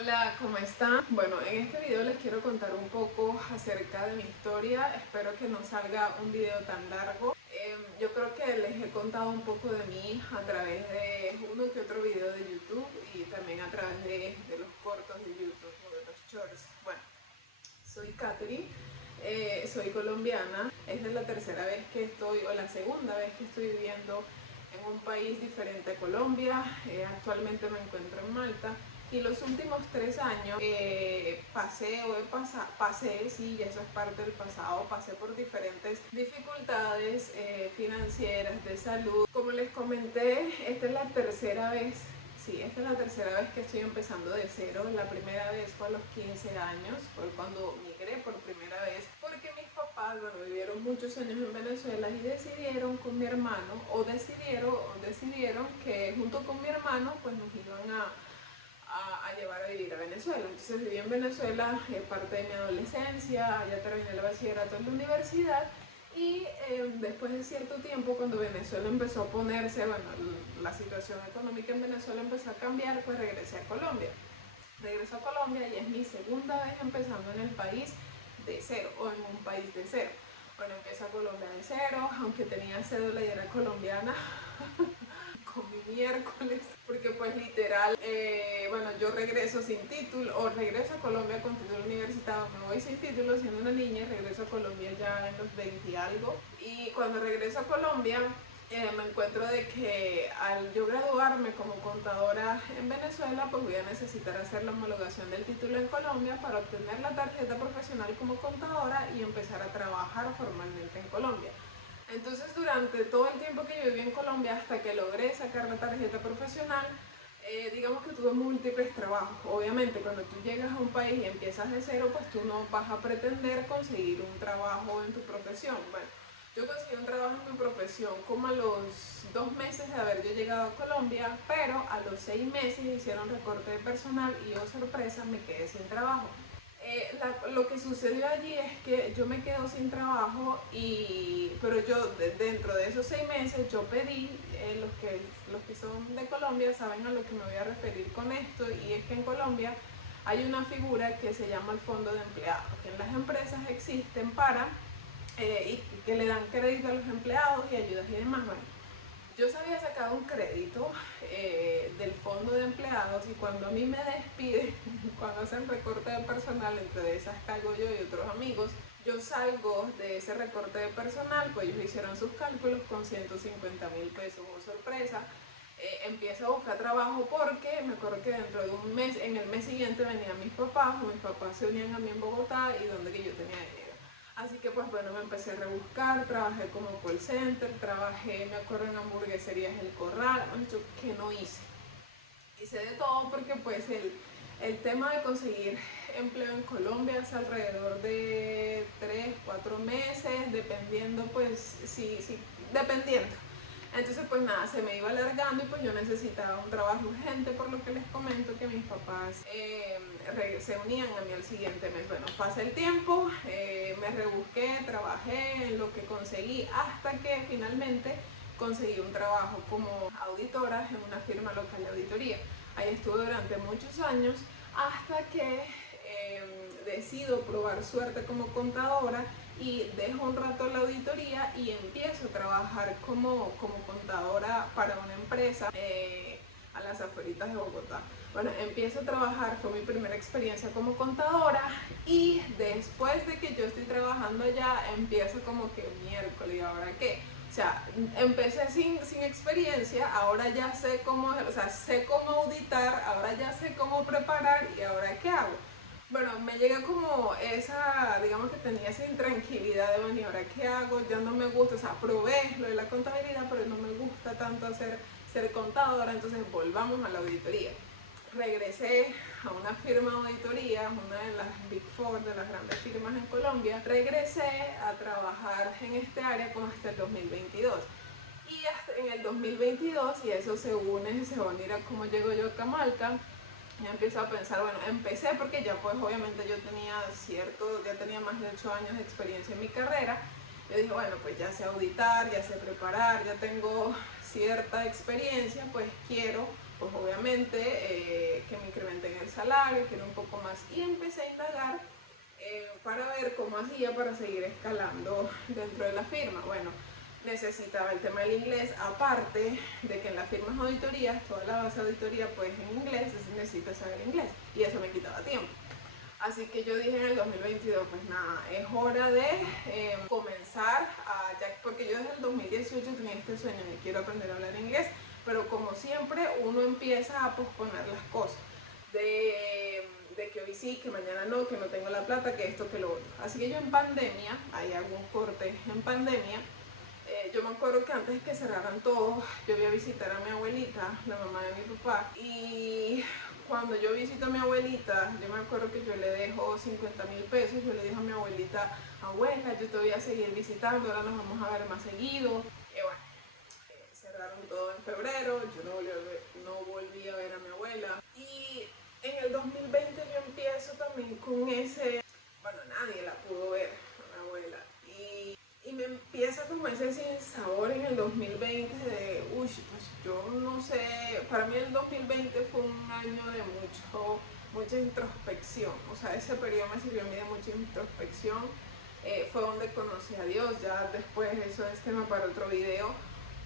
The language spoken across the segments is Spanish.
Hola, ¿cómo están? Bueno, en este video les quiero contar un poco acerca de mi historia. Espero que no salga un video tan largo. Yo creo que les he contado un poco de mí a través de uno que otro video de YouTube y también a través de los cortos de YouTube o de los shorts. Bueno, soy Katherine, soy colombiana. Es de la tercera vez que estoy, o la segunda vez que estoy viviendo en un país diferente a Colombia. Actualmente me encuentro en Malta. Y los últimos 3 años pasé, sí, y eso es parte del pasado, pasé por diferentes dificultades financieras, de salud. Como les comenté, esta es la tercera vez, sí, esta es la tercera vez que estoy empezando de cero. La primera vez fue a los 15 años, fue cuando migré por primera vez, porque mis papás, bueno, vivieron muchos años en Venezuela y decidieron con mi hermano, decidieron que junto con mi hermano, pues nos iban a llevar a vivir a Venezuela. Entonces viví en Venezuela parte de mi adolescencia, ya terminé el bachillerato en la universidad y después de cierto tiempo, cuando Venezuela empezó a ponerse, bueno, la situación económica en Venezuela empezó a cambiar, pues regresé a Colombia. Regreso a Colombia y es mi segunda vez empezando en el país de cero, o en un país de cero. Bueno, empiezo a Colombia de cero, aunque tenía cédula y era colombiana. Con mi miércoles, porque pues literal, bueno, yo regreso sin título, o regreso a Colombia con título universitario, me voy sin título siendo una niña, y regreso a Colombia ya en los 20 y algo, y cuando regreso a Colombia, me encuentro de que al yo graduarme como contadora en Venezuela, pues voy a necesitar hacer la homologación del título en Colombia para obtener la tarjeta profesional como contadora y empezar a trabajar formalmente en Colombia. Entonces, durante todo el tiempo que yo viví en Colombia, hasta que logré sacar la tarjeta profesional, digamos que tuve múltiples trabajos. Obviamente, cuando tú llegas a un país y empiezas de cero, pues tú no vas a pretender conseguir un trabajo en tu profesión. Bueno, yo conseguí un trabajo en mi profesión como a los 2 meses de haber yo llegado a Colombia, pero a los 6 meses hicieron recorte de personal y, oh sorpresa, me quedé sin trabajo. Lo que sucedió allí es que yo me quedo sin trabajo, pero yo dentro de esos 6 meses yo pedí, los que son de Colombia saben a lo que me voy a referir con esto, y es que en Colombia hay una figura que se llama el fondo de empleados, que en las empresas existen para, y que le dan crédito a los empleados y ayudas y demás. Bueno, yo se había sacado un crédito del fondo de empleados, y cuando a mí me despiden, cuando hacen recorte de personal, entre esas caigo yo y otros amigos, yo salgo de ese recorte de personal, pues ellos hicieron sus cálculos con 150.000 pesos, oh sorpresa. Empiezo a buscar trabajo porque me acuerdo que dentro de un mes, en el mes siguiente venían mis papás se unían a mí en Bogotá y donde que yo tenía dinero. Así que pues bueno, me empecé a rebuscar, trabajé como call center, trabajé, me acuerdo, en hamburgueserías El Corral, que no hice. Hice de todo porque pues el tema de conseguir empleo en Colombia es alrededor de 3, 4 meses, dependiendo pues, sí, dependiendo. Entonces pues nada, se me iba alargando y pues yo necesitaba un trabajo urgente, por lo que les comento que mis papás se unían a mí al siguiente mes. Bueno, pasa el tiempo, me rebusqué, trabajé en lo que conseguí hasta que finalmente conseguí un trabajo como auditora en una firma local de auditoría. Ahí estuve durante muchos años hasta que decido probar suerte como contadora y dejo un rato la auditoría y empiezo a trabajar como contadora para una empresa a las afueritas de Bogotá. Bueno, empiezo a trabajar, fue mi primera experiencia como contadora, y después de que yo estoy trabajando allá, empiezo como que miércoles, ¿y ahora qué? O sea, empecé sin experiencia, ahora ya sé cómo, o sea, sé cómo auditar, ahora ya sé cómo preparar, y ahora ¿qué hago? Bueno, me llega como esa, digamos que tenía esa intranquilidad de, bueno, ¿y ahora qué hago? Ya no me gusta, o sea, probé lo de la contabilidad, pero no me gusta tanto ser contadora, entonces volvamos a la auditoría. Regresé a una firma de auditoría, una de las Big Four, de las grandes firmas en Colombia. Regresé a trabajar en este área como hasta el 2022. Y hasta en el 2022, y eso se va a unir a cómo llego yo acá a Malta, ya empiezo a pensar, bueno, empecé porque ya pues obviamente yo ya tenía más de 8 años de experiencia en mi carrera. Yo dije, bueno, pues ya sé auditar, ya sé preparar, ya tengo cierta experiencia, pues quiero pues obviamente que me incrementen el salario, quiero un poco más, y empecé a indagar para ver cómo hacía para seguir escalando dentro de la firma. Bueno, necesitaba el tema del inglés, aparte de que en las firmas auditorías, toda la base de auditoría pues en inglés, entonces necesitas saber inglés, y eso me quitaba tiempo. Así que yo dije en el 2022, pues nada, es hora de comenzar porque yo desde el 2018 tenía este sueño de quiero aprender a hablar inglés, pero como siempre uno empieza a posponer las cosas, de que hoy sí, que mañana no, que no tengo la plata, que esto, que lo otro. Así que yo en pandemia, hay algún corte en pandemia, yo me acuerdo que antes de que cerraran todo, yo iba a visitar a mi abuelita, la mamá de mi papá, y cuando yo visito a mi abuelita, yo me acuerdo que yo le dejo 50.000 pesos, yo le dije a mi abuelita, abuela, yo te voy a seguir visitando, ahora nos vamos a ver más seguido. Y bueno, cerraron todo en febrero, yo no volví a ver a mi abuela. Y en el 2020 yo empiezo también con ese, bueno, nadie la pudo ver, a mi abuela. Y me empieza como ese sinsabor en el 2020 de, uy, pues yo no sé, para mí el 2020 fue un año de mucha introspección, o sea, ese periodo me sirvió a mí de mucha introspección, fue donde conocí a Dios, ya después eso es tema para otro video,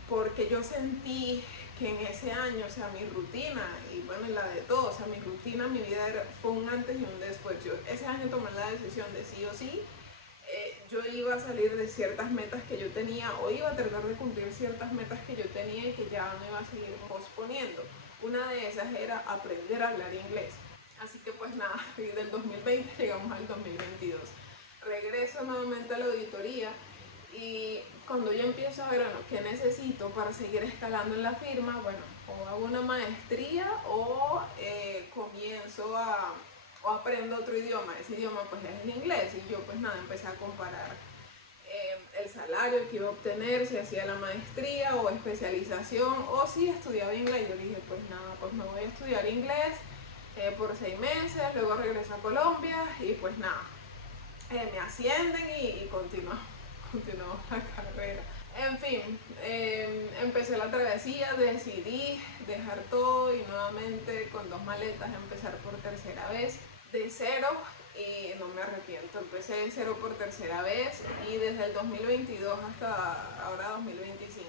porque yo sentí que en ese año, o sea, mi rutina, y bueno, y la de todos, o sea, mi rutina, mi vida fue un antes y un después. Yo ese año tomé la decisión de sí o sí, yo iba a salir de ciertas metas que yo tenía o iba a tratar de cumplir ciertas metas que yo tenía y que ya no iba a seguir posponiendo. Una de esas era aprender a hablar inglés. Así que pues nada, del 2020 llegamos al 2022. Regreso nuevamente a la auditoría y cuando yo empiezo a ver, bueno, qué necesito para seguir escalando en la firma, bueno, o hago una maestría o comienzo o aprendo otro idioma. Ese idioma pues es el inglés, y yo pues nada, empecé a comparar el salario que iba a obtener si hacía la maestría o especialización o si estudiaba inglés. Yo dije pues nada, pues me voy a estudiar inglés por 6 meses, luego regreso a Colombia y pues nada, me ascienden y continuamos la carrera. En fin, empecé la travesía, decidí dejar todo y nuevamente con 2 maletas empezar por tercera vez de cero, y no me arrepiento. Empecé de cero por tercera vez y desde el 2022 hasta ahora 2025.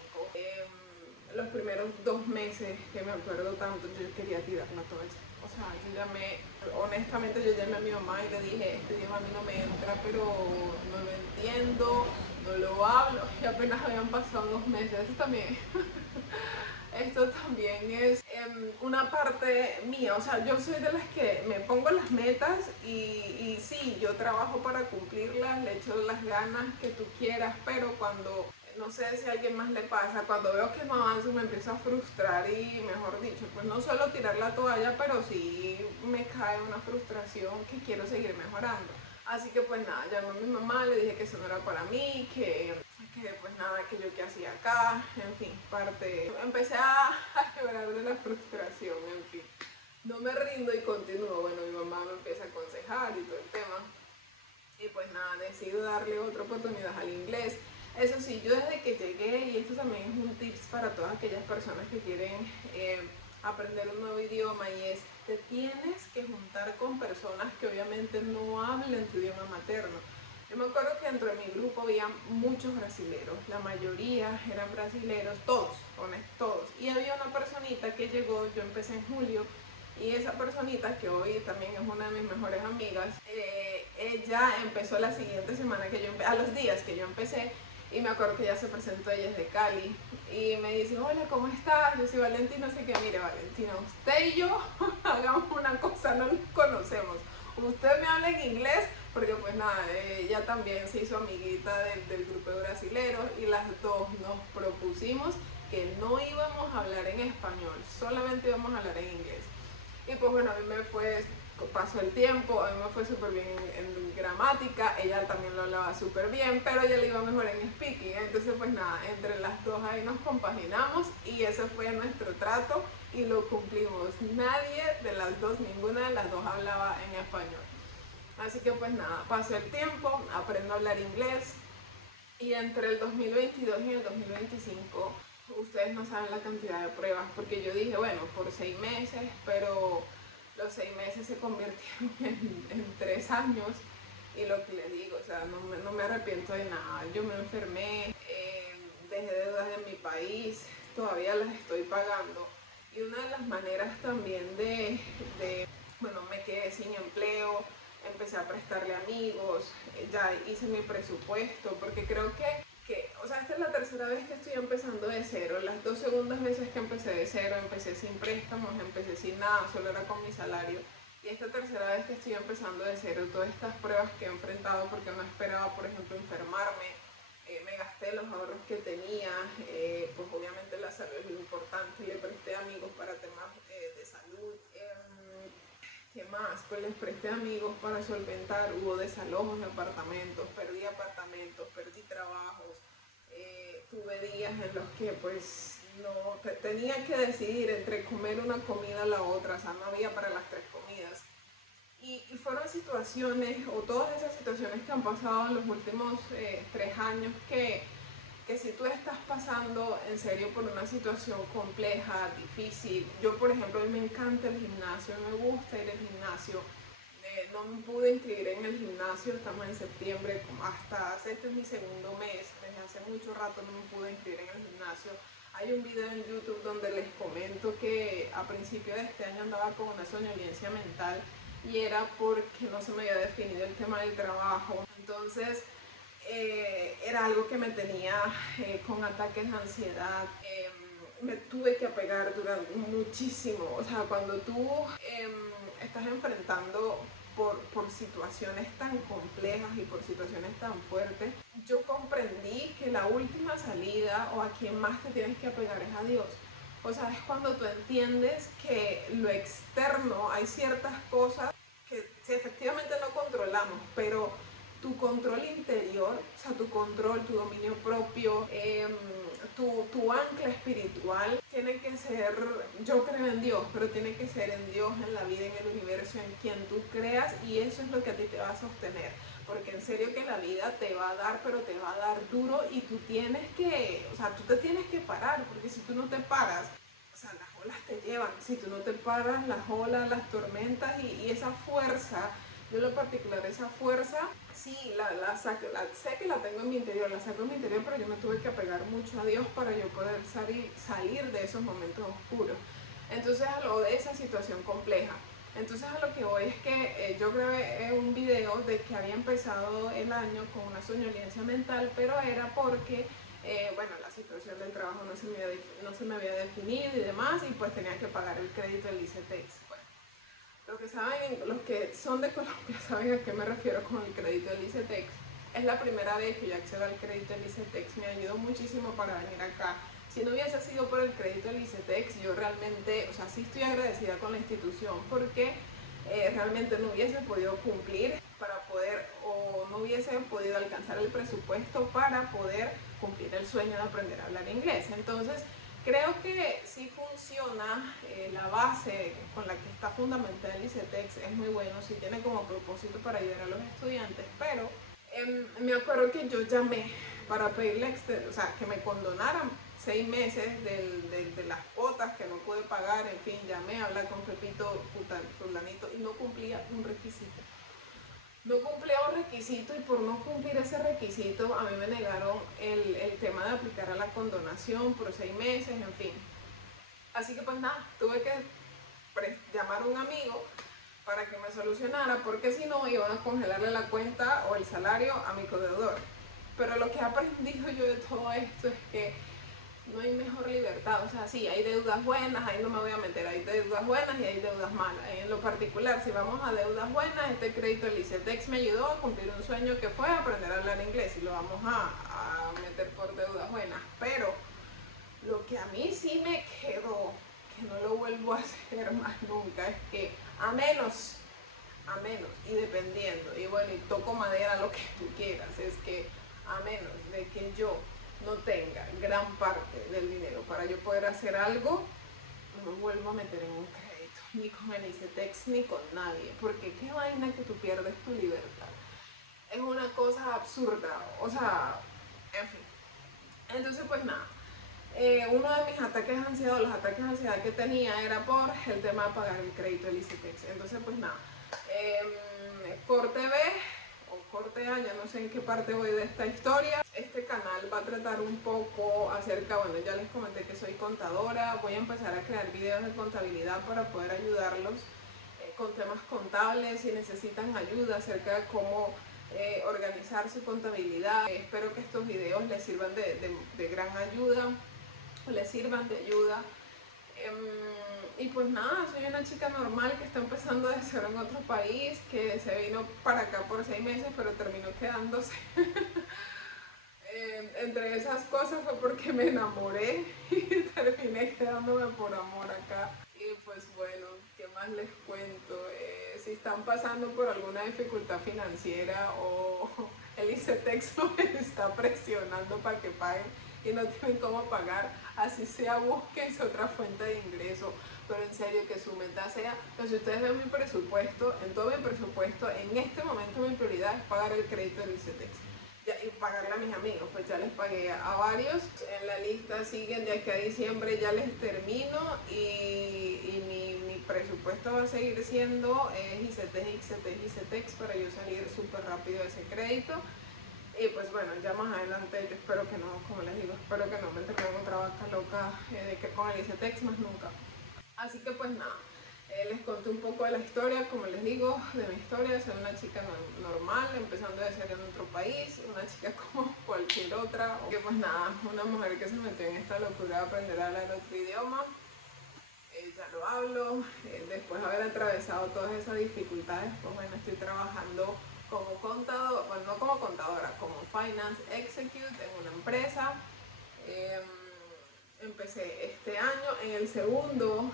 Los primeros 2 meses que me acuerdo tanto, yo quería tirar la toalla. O sea, honestamente yo llamé a mi mamá y le dije, este idioma a mí no me entra, pero no lo entiendo, no lo hablo, y apenas habían pasado 2 meses. Esto también es una parte mía, o sea, yo soy de las que me pongo las metas y sí, yo trabajo para cumplirlas, le echo las ganas que tú quieras, pero cuando, no sé si a alguien más le pasa, cuando veo que no avanzo me empiezo a frustrar y, mejor dicho, pues no solo tirar la toalla, pero sí me cae una frustración que quiero seguir mejorando. Así que pues nada, llamé a mi mamá, le dije que eso no era para mí, que pues nada, que yo qué hacía acá, en fin, empecé a llorar de la frustración, en fin. No me rindo y continúo. Bueno, mi mamá me empieza a aconsejar y todo el tema. Y pues nada, decido darle otra oportunidad al inglés. Eso sí, yo desde que llegué, y esto también es un tips para todas aquellas personas que quieren aprender un nuevo idioma, y es, te tienes que juntar con personas que obviamente no hablen tu idioma materno. Yo me acuerdo que dentro de mi grupo había muchos brasileros, la mayoría eran brasileros, todos. Y había una personita que llegó, yo empecé en julio, y esa personita, que hoy también es una de mis mejores amigas, ella empezó la siguiente semana a los días que yo empecé, y me acuerdo que ella se presentó, ella es de Cali, y me dice, hola, ¿cómo estás? Yo soy Valentina, así que mire, Valentina, usted y yo hagamos una cosa, no nos conocemos. Usted me habla en inglés, porque pues nada, ella también se hizo amiguita del grupo de brasileros, y las dos nos propusimos que no íbamos a hablar en español, solamente íbamos a hablar en inglés. Y pues bueno, a mí pasó el tiempo, a mí me fue súper bien en gramática, ella también lo hablaba súper bien, pero ella le iba mejor en speaking. Entonces pues nada, entre las dos ahí nos compaginamos, y ese fue nuestro trato y lo cumplimos. Nadie de las dos, ninguna de las dos hablaba en español. Así que pues nada, pasó el tiempo, aprendo a hablar inglés, y entre el 2022 y el 2025 ustedes no saben la cantidad de pruebas, porque yo dije, bueno, por 6 meses, pero los 6 meses se convirtieron en 3 años. Y lo que les digo, o sea, no me arrepiento de nada. Yo me enfermé, dejé deudas en mi país, todavía las estoy pagando. Y una de las maneras también bueno, me quedé sin empleo, empecé a prestarle a amigos, ya hice mi presupuesto, porque creo o sea, esta es la tercera vez que estoy empezando de cero. Las 2 segundas veces que empecé de cero, empecé sin préstamos, empecé sin nada, solo era con mi salario. Y esta tercera vez que estoy empezando de cero, todas estas pruebas que he enfrentado, porque no esperaba, por ejemplo, enfermarme, me gasté los ahorros que tenía, pues obviamente la salud es lo importante, le presté a amigos para temas de salud. ¿Qué más? Pues les presté amigos para solventar, hubo desalojos de apartamentos, perdí trabajos, tuve días en los que pues no tenía que decidir entre comer una comida a la otra, o sea, no había para las 3 comidas. Y fueron situaciones, o todas esas situaciones que han pasado en los últimos 3 años que si tú estás pasando en serio por una situación compleja, difícil, yo por ejemplo, a mí me encanta el gimnasio, me gusta ir al gimnasio, no me pude inscribir en el gimnasio, estamos en septiembre, este es mi segundo mes, desde hace mucho rato no me pude inscribir en el gimnasio. Hay un video en YouTube donde les comento que a principio de este año andaba con una somnolencia mental y era porque no se me había definido el tema del trabajo. Entonces, era algo que me tenía con ataques de ansiedad. Me tuve que apegar durante muchísimo. O sea, cuando tú estás enfrentando por situaciones tan complejas y por situaciones tan fuertes, yo comprendí que la última salida o a quien más te tienes que apegar es a Dios. O sea, es cuando tú entiendes que lo externo, hay ciertas cosas que sí, efectivamente no controlamos, pero tu control interior, o sea, tu control, tu dominio propio, tu ancla espiritual, tiene que ser, yo creo en Dios, pero tiene que ser en Dios, en la vida, en el universo, en quien tú creas, y eso es lo que a ti te va a sostener, porque en serio que la vida te va a dar, pero te va a dar duro, y tú tienes que, o sea, tú te tienes que parar, porque si tú no te paras, o sea, las olas te llevan, si tú no te paras, las olas, las tormentas y esa fuerza, yo en lo particular, esa fuerza, sí, sé que la tengo en mi interior, la saco en mi interior, pero yo me tuve que apegar mucho a Dios para yo poder salir de esos momentos oscuros. Entonces, a lo de esa situación compleja. Entonces, a lo que voy es que yo grabé un video de que había empezado el año con una somnolencia mental, pero era porque bueno, la situación del trabajo no se me había definido y demás, y pues tenía que pagar el crédito del ICETEX. Bueno, los que son de Colombia saben a qué me refiero con el crédito del ICETEX. Es la primera vez que yo accedo al crédito del ICETEX, me ayudó muchísimo para venir acá. Si no hubiese sido por el crédito del ICETEX, yo realmente, o sea, sí estoy agradecida con la institución porque realmente no hubiese podido cumplir para poder, o no hubiese podido alcanzar el presupuesto para poder cumplir el sueño de aprender a hablar inglés. Entonces, creo que sí funciona, la base con la que está fundamentada el ICETEX es muy bueno, sí tiene como propósito para ayudar a los estudiantes, pero me acuerdo que yo llamé para pedirle, o sea, que me condonaran 6 meses de las cuotas que no pude pagar, en fin, llamé a hablar con Pepito Fulanito y no cumplía un requisito. No cumplía un requisito y por no cumplir ese requisito a mí me negaron el tema de aplicar a la condonación por 6 meses, en fin. Así que pues nada, tuve que llamar a un amigo para que me solucionara, porque si no iban a congelarle la cuenta o el salario a mi codeudor. Pero lo que he aprendido yo de todo esto es que no hay mejor libertad. O sea, sí, hay deudas buenas, ahí no me voy a meter, hay deudas buenas y hay deudas malas. En lo particular, si vamos a deudas buenas, este crédito del ICETEX me ayudó a cumplir un sueño que fue aprender a hablar inglés y lo vamos a meter por deudas buenas. Pero lo que a mí sí me quedó, que no lo vuelvo a hacer más nunca, es que a menos, y dependiendo, y bueno, y toco madera lo que tú quieras, es que a menos de que yo no tenga gran parte del dinero para yo poder hacer algo, no me vuelvo a meter en un crédito, ni con el ICETEX, ni con nadie, porque qué vaina que tú pierdes tu libertad. Es una cosa absurda, o sea, en fin. Entonces, pues nada, uno de mis ataques de ansiedad, los ataques de ansiedad que tenía era por el tema de pagar el crédito del ICETEX. Entonces pues nada, corte B o corte A, ya no sé en qué parte voy de esta historia. Este canal va a tratar un poco acerca, bueno, ya les comenté que soy contadora, voy a empezar a crear videos de contabilidad para poder ayudarlos con temas contables, si necesitan ayuda acerca de cómo organizar su contabilidad. Espero que estos videos les sirvan de gran ayuda, o les sirvan de ayuda. Y pues nada, soy una chica normal que está empezando de cero en otro país, que se vino para acá por 6 meses, pero terminó quedándose. Entre esas cosas fue porque me enamoré y terminé quedándome por amor acá. Y pues bueno, ¿qué más les cuento? Si están pasando por alguna dificultad financiera o el ICETEX los está presionando para que paguen y no tienen cómo pagar, así sea, búsquense otra fuente de ingreso, pero en serio que su meta sea, pues si ustedes ven mi presupuesto, en todo mi presupuesto, en este momento mi prioridad es pagar el crédito del ICETEX. Y pagarle a mis amigos, pues ya les pagué a varios, en la lista siguen de aquí a diciembre, ya les termino y mi presupuesto va a seguir siendo ICETEX para yo salir súper rápido de ese crédito. Y pues bueno, ya más adelante yo espero que no, como les digo, espero que no me entregue otra vaca loca de que con el ICETEX más nunca. Así que pues nada, les conté un poco de la historia, como les digo, de mi historia. Soy una chica normal, empezando de ser en otro país, una chica como cualquier otra. Que pues nada, una mujer que se metió en esta locura de aprender a hablar otro idioma. Ya lo hablo, después de haber atravesado todas esas dificultades, pues bueno, estoy trabajando como contador, bueno, no como contadora, como Finance Execute en una empresa. Empecé este año, en el segundo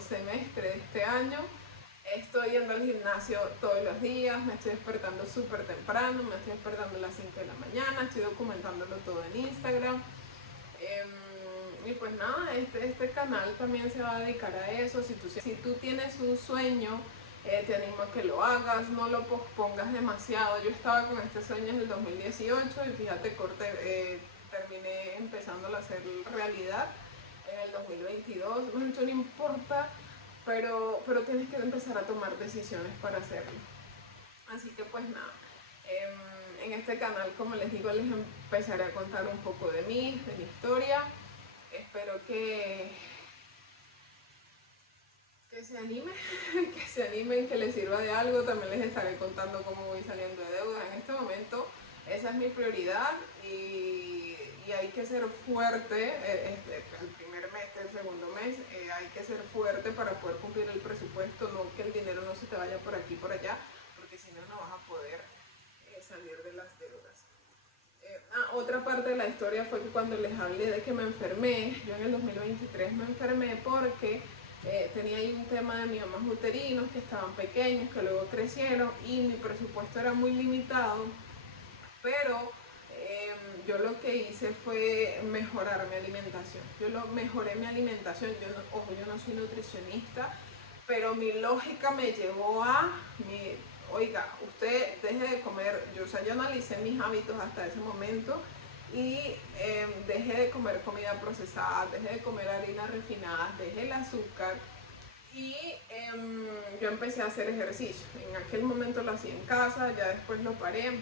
semestre de este año, estoy yendo al gimnasio todos los días, me estoy despertando súper temprano, me estoy despertando a las 5 de la mañana, estoy documentándolo todo en Instagram. Y pues nada, este canal también se va a dedicar a eso. Si tú tienes un sueño, te animo a que lo hagas, no lo pospongas demasiado. Yo estaba con este sueño en el 2018 y fíjate, terminé empezándolo a hacer realidad en el 2022. Mucho no importa, pero tienes que empezar a tomar decisiones para hacerlo. Así que pues nada, en este canal, como les digo, les empezaré a contar un poco de mí, de mi historia. Espero que se animen, que les sirva de algo. También les estaré contando cómo voy saliendo de deuda. En este momento esa es mi prioridad y hay que ser fuerte. El primer mes, el segundo mes, hay que ser fuerte para poder cumplir el presupuesto, no que el dinero no se te vaya por aquí y por allá, porque si no, no vas a poder salir de las deudas. Otra parte de la historia fue que cuando les hablé de que me enfermé, yo en el 2023 me enfermé porque tenía ahí un tema de miomas uterinos que estaban pequeños, que luego crecieron y mi presupuesto era muy limitado, pero yo lo que hice fue mejorar mi alimentación. Mejoré mi alimentación, yo no soy nutricionista, pero mi lógica me llevó oiga, usted deje de comer, yo analicé mis hábitos hasta ese momento y dejé de comer comida procesada, dejé de comer harinas refinadas, dejé el azúcar y yo empecé a hacer ejercicio. En aquel momento lo hacía en casa, ya después lo paré.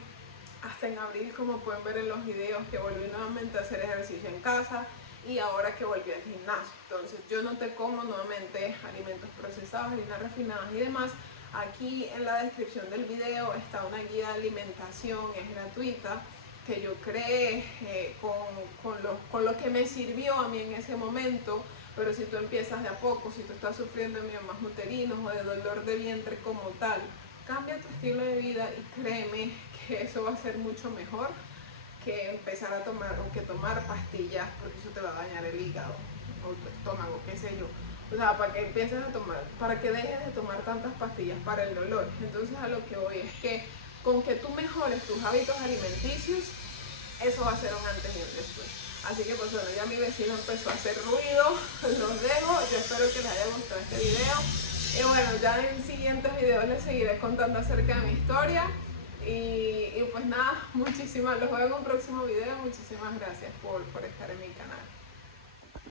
Hasta en abril, como pueden ver en los videos, que volví nuevamente a hacer ejercicio en casa y ahora que volví al gimnasio. Entonces yo no te como nuevamente alimentos procesados, harinas refinadas y demás. Aquí en la descripción del video está una guía de alimentación, es gratuita, que yo creé con lo que me sirvió a mí en ese momento. Pero si tú empiezas de a poco, si tú estás sufriendo de miomas uterinos o de dolor de vientre como tal, cambia tu estilo de vida y créeme que eso va a ser mucho mejor que empezar a tomar pastillas, porque eso te va a dañar el hígado o tu estómago, qué sé yo. O sea, para que empieces a tomar, para que dejes de tomar tantas pastillas para el dolor. Entonces a lo que voy es que con que tú mejores tus hábitos alimenticios, eso va a ser un antes y un después. Así que pues bueno, ya mi vecino empezó a hacer ruido, los dejo, yo espero que les haya gustado este video. Y bueno, ya en siguientes videos les seguiré contando acerca de mi historia. Y pues nada, los veo en un próximo video. Muchísimas gracias por estar en mi canal.